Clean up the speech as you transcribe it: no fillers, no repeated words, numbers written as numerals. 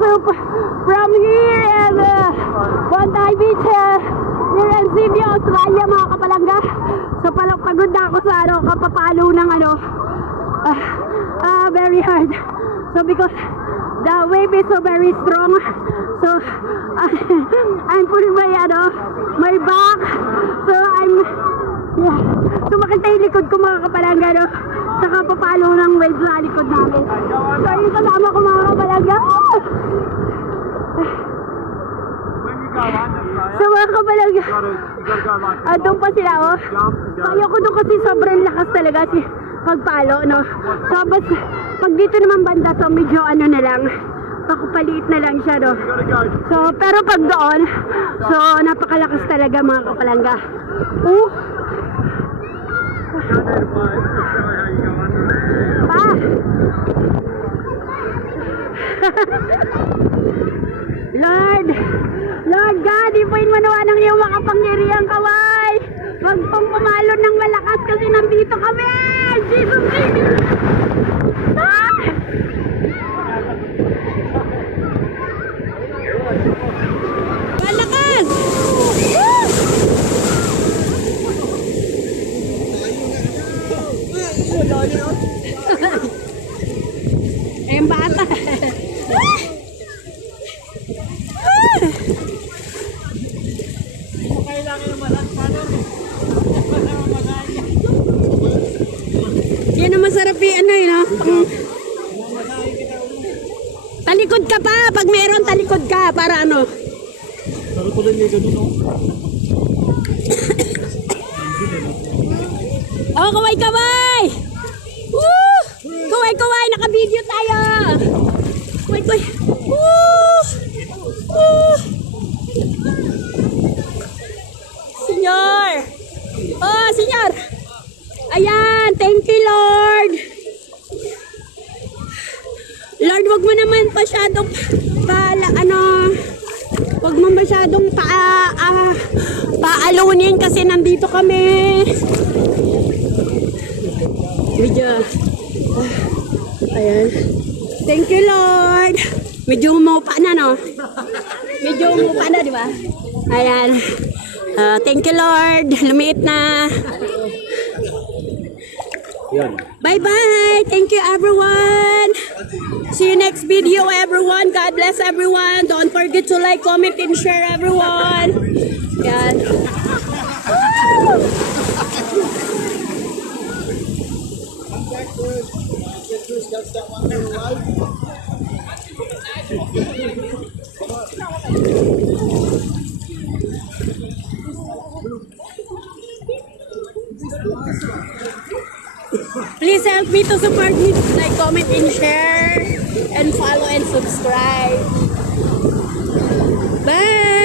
from here and Bondi Beach, near Encino, Australia, mga kapalangga. So pagod na ako sa kapapalo ng very hard. So because the wave is so very strong, so I'm putting my back, so sumakit na yung likod ko, mga kapalangga, no? Sa kapapalo ng wave sa likod namin. So yung kasama ko, mga kapalangga. So mga kapalangga, doon pa sila, oh. Ayoko doon kasi sobrang lakas talaga si pagpalo, no? Tapos pag dito naman banda, so medyo na lang, pakupaliit na lang siya, no? So pero pag doon, so napakalakas talaga, mga kapalangga. Lord God, ipuin mo nawa ng iyong makapangyarihang kaway. Huwag pong pumalon ng malakas kasi nandito kami. Jesus name. Malakas! Ayun bata. Yan ang masarap yung talikod ka pa. Pag meron, talikod ka. Para ano? Oh, kaway-kaway! Woo! Kaway-kaway! Naka-video tayo! Kaway-kaway! Woo! Woo! Senyor! Oh, senyor! Ayan! Thank you, Lord! Lord, wag mo naman masyadong wag mo masyadong paalunin kasi nandito kami. Medyo, ayan. Thank you, Lord. Medyo umupa na, no? Medyo umupa na, di ba? Ayan. Thank you, Lord. Lumiit na. Bye-bye. Thank you, everyone. See you next video, everyone. God bless everyone. Don't forget to like, comment, and share, everyone. Yan. Please help me to support me. Like, comment, and share, and follow and subscribe. Bye!